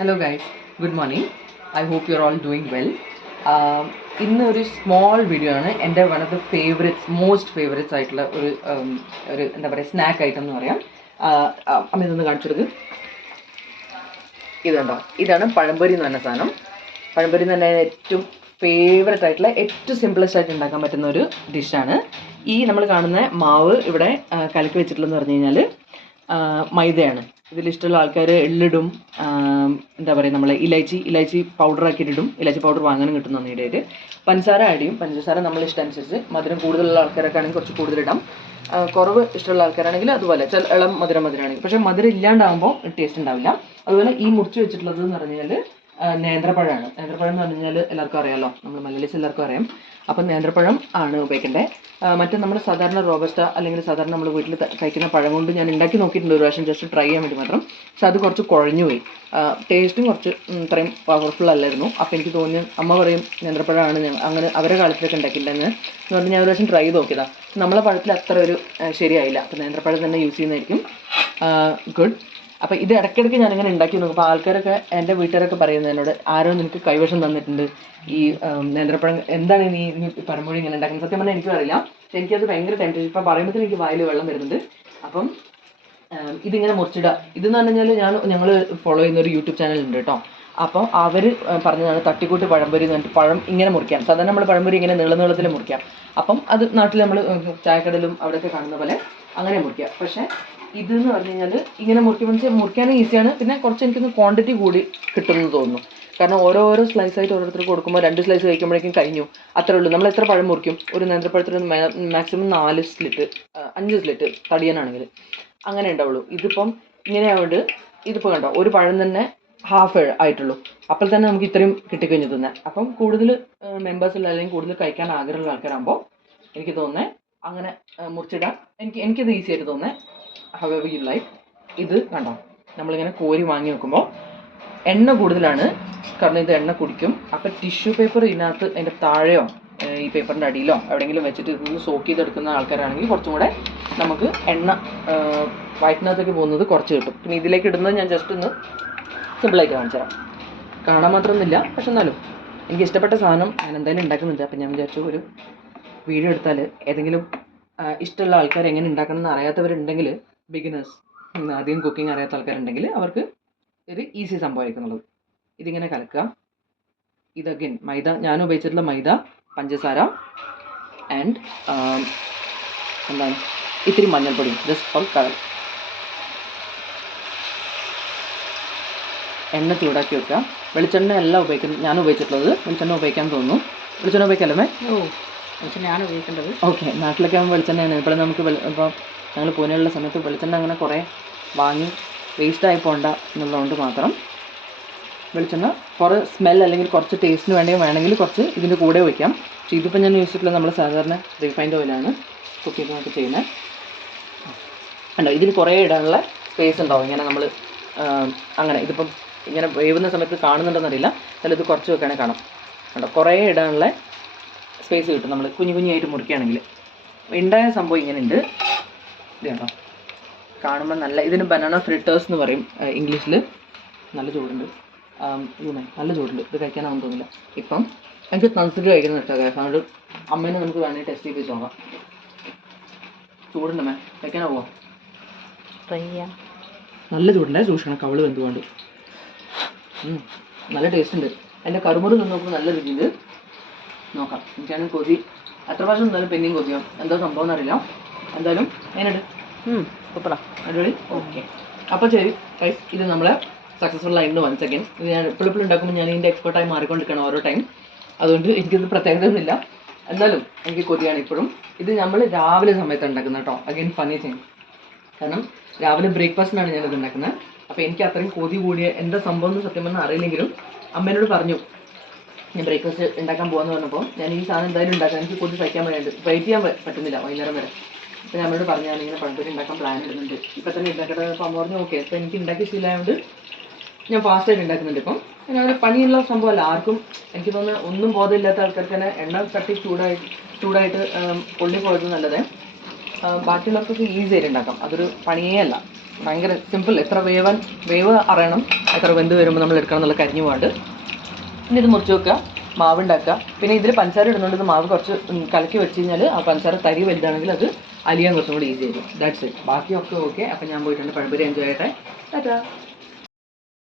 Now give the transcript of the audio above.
Hello guys, good morning. I hope you're all doing well. ഇന്നൊരു small video ആണ് എൻ്റെ one of the most favourites ആയിട്ടുള്ള ഒരു എന്താ പറയുക സ്നാക്ക് ഐറ്റം എന്ന് പറയാം. അമ്മ ഇതൊന്ന് കാണിച്ചെടുക്ക്. ഇതുണ്ടോ, ഇതാണ് പഴംപൊരി എന്ന് പറഞ്ഞ സാധനം. പഴംപൊരി എന്ന് പറഞ്ഞാൽ ഏറ്റവും ഫേവറേറ്റ് ആയിട്ടുള്ള ഏറ്റവും സിമ്പിളസ്റ്റ് ആയിട്ട് ഉണ്ടാക്കാൻ പറ്റുന്ന ഒരു ഡിഷാണ്. ഈ നമ്മൾ കാണുന്ന മാവ് ഇവിടെ കലക്കി വെച്ചിട്ടുള്ളതെന്ന് പറഞ്ഞു കഴിഞ്ഞാൽ മൈദയാണ്. ഇതിലിഷ്ടമുള്ള ആൾക്കാർ എള്ളിടും, എന്താ പറയുക, നമ്മൾ ഇലൈച്ചി പൗഡർ ആക്കിയിട്ടിടും. ഇലൈച്ചി പൗഡർ വാങ്ങാനും കിട്ടും നന്നായിട്ട്. പഞ്ചസാര ആഡ് ചെയ്യും. പഞ്ചസാര നമ്മൾ ഇഷ്ടമനുസരിച്ച്, മധുരം കൂടുതലുള്ള ആൾക്കാരൊക്കെ ആണെങ്കിൽ കുറച്ച് കൂടുതലിടാം. കുറവ് ഇഷ്ടമുള്ള ആൾക്കാരാണെങ്കിൽ അതുപോലെ ഇളം മധുരമാണെങ്കിൽ. പക്ഷേ മധുരം ഇല്ലാണ്ടാകുമ്പോൾ ടേസ്റ്റ് ഉണ്ടാവില്ല. അതുപോലെ ഈ മുറിച്ച് വെച്ചിട്ടുള്ളത് എന്ന് പറഞ്ഞാൽ നേന്ത്രപ്പഴമാണ്. നേന്ത്രപ്പഴം എന്ന് പറഞ്ഞാൽ എല്ലാവർക്കും അറിയാമല്ലോ, നമ്മൾ മലയാളീസ് എല്ലാവർക്കും അറിയാം. അപ്പം നേന്ത്രപ്പഴം ആണ് ഉപയോഗിക്കേണ്ടത്. മറ്റേ നമ്മൾ സാധാരണ റോബസ്റ്റ അല്ലെങ്കിൽ സാധാരണ നമ്മൾ വീട്ടിൽ കഴിക്കുന്ന പഴം കൊണ്ട് ഞാൻ ഉണ്ടാക്കി നോക്കിയിട്ടുണ്ട് ഒരു പ്രാവശ്യം, ജസ്റ്റ് ട്രൈ ചെയ്യാൻ വേണ്ടി മാത്രം. പക്ഷെ അത് കുറച്ച് കുഴഞ്ഞു പോയി. ടേസ്റ്റും കുറച്ച് ഇത്രയും പവർഫുൾ അല്ലായിരുന്നു. അപ്പോൾ എനിക്ക് തോന്നി, അമ്മ പറയും നേന്ത്രപ്പഴമാണ് അങ്ങനെ അവരുടെ കാലത്തിലൊക്കെ ഉണ്ടാക്കിയിട്ടുണ്ടെന്ന് പറഞ്ഞ് ഞാൻ ഒരു പ്രാവശ്യം ട്രൈ ചെയ്ത് നോക്കിയതാണ്. നമ്മളെ പഴത്തിൽ അത്ര ഒരു ശരിയായില്ല. അപ്പോൾ നേന്ത്രപ്പഴം തന്നെ യൂസ് ചെയ്യുന്നതായിരിക്കും ഗുഡ്. അപ്പോൾ ഇത് ഇടയ്ക്കിടയ്ക്ക് ഞാനിങ്ങനെ ഉണ്ടാക്കി നോക്കും. അപ്പോൾ ആൾക്കാരൊക്കെ, എൻ്റെ വീട്ടുകാരൊക്കെ പറയുന്നത് എന്നോട്, ആരോ നിനക്ക് കൈവശം തന്നിട്ടുണ്ട് ഈ നേന്ത്രപ്പഴം, എന്താണ് നീ പഴംപൊരി ഇങ്ങനെ ഉണ്ടാക്കുന്നത്? സത്യം പറഞ്ഞാൽ എനിക്കും അറിയില്ല. പക്ഷെ എനിക്കത് ഭയങ്കര ടെൻഷൻ. ഇപ്പം പറയുമ്പോഴത്തേക്കും എനിക്ക് വായിൽ വെള്ളം വരുന്നുണ്ട്. അപ്പം ഇതിങ്ങനെ മുറിച്ചിടുക. ഇതെന്ന് പറഞ്ഞു കഴിഞ്ഞാൽ ഞങ്ങൾ ഫോളോ ചെയ്യുന്ന ഒരു യൂട്യൂബ് ചാനൽ ഉണ്ട് കേട്ടോ. അപ്പോൾ അവർ പറഞ്ഞതാണ് തട്ടിക്കൂട്ട് പഴംപൊരി എന്ന് പറഞ്ഞിട്ട് പഴം ഇങ്ങനെ മുറിക്കാം. സാധാരണ നമ്മൾ പഴംപൊരി ഇങ്ങനെ നീളത്തിൽ മുറിക്കാം. അപ്പം അത് നാട്ടിൽ നമ്മൾ ചായക്കടയിലും അവിടെയൊക്കെ കാണുന്ന പോലെ അങ്ങനെ മുറിക്കാം. പക്ഷേ ഇതെന്ന് പറഞ്ഞു കഴിഞ്ഞാൽ ഇങ്ങനെ മുറിക്കാനും ഈസിയാണ്. പിന്നെ കുറച്ച് എനിക്കൊന്ന് ക്വാണ്ടിറ്റി കൂടി കിട്ടുമെന്ന് തോന്നുന്നു. കാരണം ഓരോരോ സ്ലൈസായിട്ട് ഓരോരുത്തർക്ക് കൊടുക്കുമ്പോൾ 2 സ്ലൈസ് കഴിക്കുമ്പോഴേക്കും കഴിഞ്ഞു. അത്രേ ഉള്ളൂ. നമ്മൾ എത്ര പഴം മുറിക്കും? ഒരു നേന്ത്രപ്പഴത്തിന് മാക്സിമം 4 സ്ലിറ്റ് 5 സ്ലിറ്റ് തടിയാനാണെങ്കിൽ അങ്ങനെ ഉണ്ടാവുള്ളൂ. ഇതിപ്പം ഇങ്ങനെ ആവുകൊണ്ട് ഇതിപ്പോൾ കണ്ടോ, ഒരു പഴം തന്നെ ഹാഫ് ആയിട്ടുള്ളൂ. അപ്പോൾ തന്നെ നമുക്ക് ഇത്രയും കിട്ടിക്കഴിഞ്ഞു തന്നെ. അപ്പം കൂടുതൽ മെമ്പേഴ്സുള്ള അല്ലെങ്കിൽ കൂടുതൽ കഴിക്കാൻ ആഗ്രഹമുള്ള ആൾക്കാരാകുമ്പോൾ എനിക്ക് തോന്നുന്നത് അങ്ങനെ മുറിച്ചിടാൻ എനിക്കത് ഈസി ആയിട്ട് തോന്നുന്നത്. However you like. ഇത് കണ്ടോ, നമ്മളിങ്ങനെ കോരി വാങ്ങി വെക്കുമ്പോൾ എണ്ണ കൂടുതലാണ്, കാരണം ഇത് എണ്ണ കുടിക്കും. അപ്പം ടിഷ്യൂ പേപ്പർ ഇതിനകത്ത് അതിൻ്റെ താഴെയോ ഈ പേപ്പറിൻ്റെ അടിയിലോ എവിടെയെങ്കിലും വെച്ചിട്ട് ഇതൊന്ന് സോക്ക് ചെയ്തെടുക്കുന്ന ആൾക്കാരാണെങ്കിൽ കുറച്ചും കൂടെ നമുക്ക് എണ്ണ വയറ്റിനകത്തേക്ക് പോകുന്നത് കുറച്ച് കിട്ടും. പിന്നെ ഇതിലേക്ക് ഇടുന്നത് ഞാൻ ജസ്റ്റ് ഒന്ന് സിമ്പിളായിട്ട് കാണിച്ചു തരാം. കാണാൻ മാത്രമൊന്നുമില്ല, പക്ഷെ എന്നാലും എനിക്ക് ഇഷ്ടപ്പെട്ട സാധനം ഞാൻ എന്തായാലും ഉണ്ടാക്കുന്നുണ്ട്. അപ്പം ഞാൻ വിചാരിച്ചു ഒരു വീഡിയോ എടുത്താൽ ഏതെങ്കിലും ഇഷ്ടമുള്ള ആൾക്കാർ എങ്ങനെ ഉണ്ടാക്കണം എന്ന് അറിയാത്തവരുണ്ടെങ്കിൽ, ബിഗിനേഴ്സ്, അധികം കുക്കിംഗ് അറിയാത്ത ആൾക്കാരുണ്ടെങ്കിൽ അവർക്ക് ഒരു ഈസി സംഭവമായിരിക്കുന്നുള്ളത്. ഇതിങ്ങനെ കലക്കുക. ഇത് അഗൈൻ മൈദ, ഞാൻ ഉപയോഗിച്ചിട്ടുള്ള മൈദ, പഞ്ചസാര ആൻഡ് എന്താണ് ഇത്തിരി മഞ്ഞൾപ്പൊടി, ജസ്റ്റ് ഫോർ കളർ. എണ്ണ ചൂടാക്കി വെക്കുക. വെളിച്ചെണ്ണ അല്ല ഉപയോഗിക്കുന്നത്, ഞാൻ ഉപയോഗിച്ചിട്ടുള്ളത്. വെളിച്ചെണ്ണ ഉപയോഗിക്കാൻ തോന്നുന്നു. വെളിച്ചെണ്ണ ഉപയോഗിക്കല്ലേ? വെളിച്ചെണ്ണയാണ് ഉപയോഗിക്കേണ്ടത്. ഓക്കെ, നാട്ടിലൊക്കെ ആകുമ്പോൾ വെളിച്ചെണ്ണയാണ്. ഇപ്പോൾ നമുക്ക് ഇപ്പോൾ ഞങ്ങൾ പൂനെയുള്ള സമയത്ത് വെളിച്ചെണ്ണ അങ്ങനെ കുറേ വാങ്ങി വേസ്റ്റായി പോകണ്ട എന്നുള്ളതുകൊണ്ട് മാത്രം വെളിച്ചെണ്ണ കുറേ സ്മെൽ അല്ലെങ്കിൽ കുറച്ച് ടേസ്റ്റിന് വേണമെങ്കിൽ കുറച്ച് ഇതിൻ്റെ കൂടെ വയ്ക്കാം. പക്ഷേ ഇതിപ്പോൾ ഞാൻ യൂസ് ചെയ്തിട്ടുള്ള നമ്മൾ സാധാരണ റീഫൈൻഡ് ഓയിലാണ് കുക്കിങ്ങൊക്കെ ചെയ്യുന്നത്. ഉണ്ടോ, ഇതിൽ കുറേ ഇടാനുള്ള സ്പേസ് ഉണ്ടാവും. ഇങ്ങനെ നമ്മൾ അങ്ങനെ ഇതിപ്പം ഇങ്ങനെ വേവുന്ന സമയത്ത് കാണുന്നുണ്ടെന്നറിയില്ല, എന്നാലും ഇത് കുറച്ച് വെക്കുകയാണെങ്കിൽ കാണാം. കണ്ടോ, കുറേ ഇടാനുള്ള സ്പേസ് കിട്ടും നമ്മൾ കുഞ്ഞായിട്ട് മുറിക്കുകയാണെങ്കിൽ. ഉണ്ടായ സംഭവം ഇങ്ങനെ ഉണ്ട്. ഇത് കണ്ടോ, കാണുമ്പോൾ നല്ല, ഇതിന് ബനാന ഫ്രിട്ടേഴ്സ് എന്ന് പറയും ഇംഗ്ലീഷിൽ. നല്ല ചൂടുണ്ട്, നല്ല ചൂടുണ്ട്. ഇത് കഴിക്കാനാണെന്ന് തോന്നില്ല. ഇപ്പം എനിക്ക് തണുത്തിട്ട് കഴിക്കുന്നത് ഇഷ്ടമാണ്. അതുകൊണ്ട് അമ്മേനെ നമുക്ക് വേണമെങ്കിൽ ടെസ്റ്റ് ചെയ്ത് നോക്കാം. ചൂടുണ്ടമ്മേ, കഴിക്കാനാവോ? ട്രൈ ചെയ്യാം. നല്ല ചൂടുണ്ടേ, സൂക്ഷിക്കണം, കവള് വെന്തുകൊണ്ട്. നല്ല ടേസ്റ്റ് ഉണ്ട്. അതിൻ്റെ കറുമുറ് നിന്ന് നോക്കുമ്പോൾ നല്ല രുചിയുണ്ട്. നോക്കാം. എനിക്കാണെങ്കിൽ കൊതി എത്ര പ്രാവശ്യം എന്തായാലും പെൻഡിങ് കൊതിയോ എന്താ സംഭവം എന്നറിയില്ല. എന്തായാലും അതിനുണ്ട് സൂപ്പറാ, അടിപൊളി. ഓക്കെ, അപ്പോൾ ശരി ഗൈസ്, ഇത് നമ്മളെ സക്സസ്ഫുൾ ആയിരുന്നു. വൺസ് അഗൈൻ ഇത് ഞാൻ എപ്പോഴും ഉണ്ടാക്കുമ്പോൾ ഞാൻ ഇതിൻ്റെ എക്സ്പെർട്ടായി മാറിക്കൊണ്ടിരിക്കണം ഓരോ ടൈം. അതുകൊണ്ട് എനിക്കിത് പ്രത്യേകത ഒന്നുമില്ല. എന്തായാലും എനിക്ക് കൊതിയാണ് ഇപ്പോഴും. ഇത് നമ്മൾ രാവിലെ സമയത്ത് ഉണ്ടാക്കുന്നത് കേട്ടോ. അഗൈൻ ഫണി തിങ്, കാരണം രാവിലെ ബ്രേക്ക്ഫാസ്റ്റിനാണ് ഞാനിത് ഉണ്ടാക്കുന്നത്. അപ്പോൾ എനിക്ക് അത്രയും കൊതി കൂടിയ എന്താ സംഭവം എന്ന് സത്യം പറഞ്ഞാൽ അറിയില്ലെങ്കിലും അമ്മേനോട് പറഞ്ഞു ഞാൻ ബ്രേക്ക്ഫാസ്റ്റ് ഉണ്ടാക്കാൻ പോകാമെന്ന് പറഞ്ഞപ്പോൾ ഞാൻ ഈ സാധനം എന്തായാലും ഉണ്ടാക്കാം, എനിക്ക് കൊതി സഹിക്കാൻ വേണ്ടിയിട്ട് വെയിറ്റ് ചെയ്യാൻ പറ്റുന്നില്ല വൈകുന്നേരം വരെ. അപ്പോൾ നമ്മളോട് പറഞ്ഞു ഞാനിങ്ങനെ പഴംപൊരി ഉണ്ടാക്കാൻ പ്ലാൻ ഇടുന്നുണ്ട്, ഇപ്പം തന്നെ ഉണ്ടാക്കട്ടെ. അപ്പോൾ അമ്മ പറഞ്ഞു ഓക്കെ. അപ്പോൾ എനിക്ക് ഉണ്ടാക്കി ശീലമായതുകൊണ്ട് ഞാൻ ഫാസ്റ്റായിട്ട് ഉണ്ടാക്കുന്നുണ്ട്. ഇപ്പം പിന്നെ ഒരു പണിയുള്ള സംഭവമല്ല ആർക്കും. എനിക്ക് തോന്നുന്നു ഒന്നും ബോധമില്ലാത്ത ആൾക്കാർക്ക് തന്നെ എണ്ണ തട്ടി ചൂടായിട്ട് പൊള്ളി പോയത് നല്ലത്. ബാക്കിയുള്ളവർക്കൊക്കെ ഈസി ആയിട്ട് ഉണ്ടാക്കാം, അതൊരു പണിയേ അല്ല. ഭയങ്കര സിമ്പിൾ. എത്ര വേവ് അറിയണം, എത്ര വെന്ത് വരുമ്പോൾ നമ്മൾ എടുക്കണം എന്നുള്ള കരിഞ്ഞു പോകാണ്ട്. ഇനി ഇത് മുറിച്ച് വെക്കുക, മാവ് ഉണ്ടാക്കുക. പിന്നെ ഇതിൽ പഞ്ചസാര ഇടുന്നുണ്ട്. മാവ് കുറച്ച് കലക്കി വെച്ച് കഴിഞ്ഞാൽ ആ പഞ്ചസാര തരി വലുതാണെങ്കിൽ അത് അലിയാൻ കുറച്ചും കൂടി ഈസി ആയിരിക്കും. That's it. ബാക്കിയൊക്കെ ഓക്കെ. അപ്പം ഞാൻ പോയിട്ടുണ്ട്. പഴംപൊരി എൻജോയ് ചെയ്യട്ടെ. ടാറ്റാ.